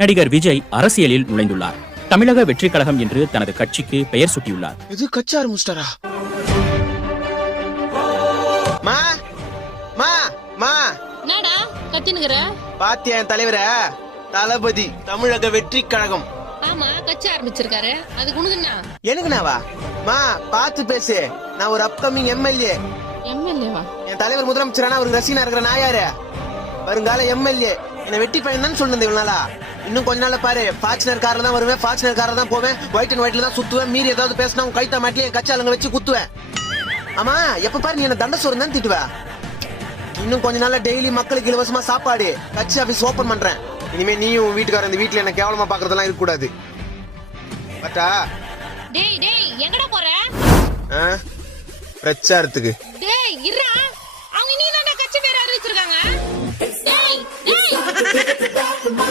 நடிகர் விஜய் அரசியலில் நுழைந்துள்ளார். தமிழக வெற்றிக் கழகம் என்று தனது கட்சிக்கு பெயர் சூட்டியுள்ளார். இது கட்சி ஆரம்பிச்சிட்டாரா? என்னடா கத்தினுங்கற? பாத்தியா என் தலைவர தளபதி தமிழக வெற்றி கழகம். ஆமா கட்சி ஆரம்பிச்சிருக்காரு. அது குணுதுன்னா எனக்குனாவா? பாத்து பேசு. நான் ஒரு அப்கமிங் எம்எல்ஏ. எம்எல்ஏவா? என் தலைவர் முதலமைச்சரானா அவருக்கு ரசிகனா இருக்கிற நான் யாரு? வருங்கால எம்எல்ஏ. என்ன வெட்டி பையன் தான் சொன்னது இவ்வளவு நாளா. இன்னும் கொஞ்ச நாள்ல பாரு, ஃபார்ச்சுனர் கார்ல தான் வருவேன், ஃபார்ச்சுனர் கார்ல தான் போவேன், ஒயிட் அண்ட் ஒயிட்ல தான் சுத்துவேன். மீறி ஏதாவது பேசினா உன் கைத்தா மாட்டிலே என் கட்சி ஆளுங்க வச்சு குத்துவேன். ஆமா, எப்ப பாரு நீ என்ன தண்ட சோறு தான் திட்டுவ. இன்னும் கொஞ்ச நாள்ல டெய்லி மக்களுக்கு இலவசமா சாப்பாடு, கட்சி ஆபீஸ் ஓபன் பண்றேன். இனிமே நீயும் வீட்டுக்காரர் இந்த வீட்டுல என்ன கேவலமா பாக்குறதெல்லாம் இருக்க கூடாது. பட்டா டேய் டேய் எங்கடா போற? பிரச்சாரத்துக்கு. டேய் இருடா, அவங்க நீ தான கட்சி பேர் அறிவிச்சிருக்காங்க. டேய் டேய்